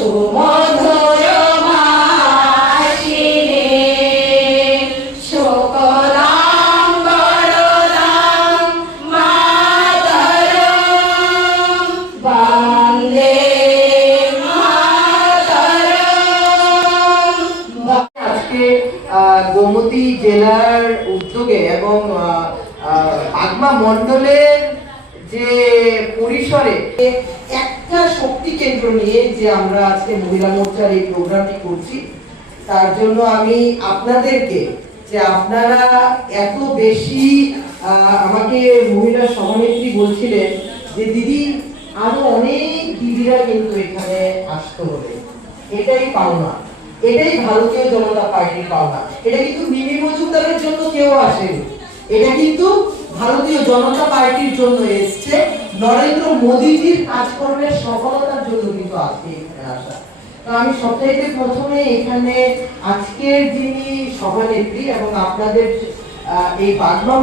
সুমধুর মাসিরে শোকরাম বড়রাম মাতরম বন্দে আজকে গোমতী জেলার উদ্যোগে এবং আগমা মণ্ডলের যে পরিসরে এক একটা শক্তি কেন্দ্র নিয়ে যে আমরা আজকে মহিলা মোর্চার এই প্রোগ্রামটি করছি, তার জন্য আমি আপনাদেরকে যে আপনারা এত বেশি আমাকে মহিলা সভানেত্রী বলছিলেন যে, দিদি, আরও অনেক দিদিরা কিন্তু এখানে আসতে হবে এটাই পাওনা। এটাই ভারতীয় জনতা পার্টির পাওনা। এটা কিন্তু মিমি মজুমদারের জন্য কেউ আসেনি। এটা কিন্তু ভারতীয় জনতা পার্টির জন্য এসছে। নরেন্দ্র মোদীজির কাজকর্মের সফলতার জন্য কিন্তু আজকে এখানে আসা। তো আমি সবচাইতে প্রথমে এখানে আজকের যিনি সভানেত্রী এবং আপনাদের এই বাগমা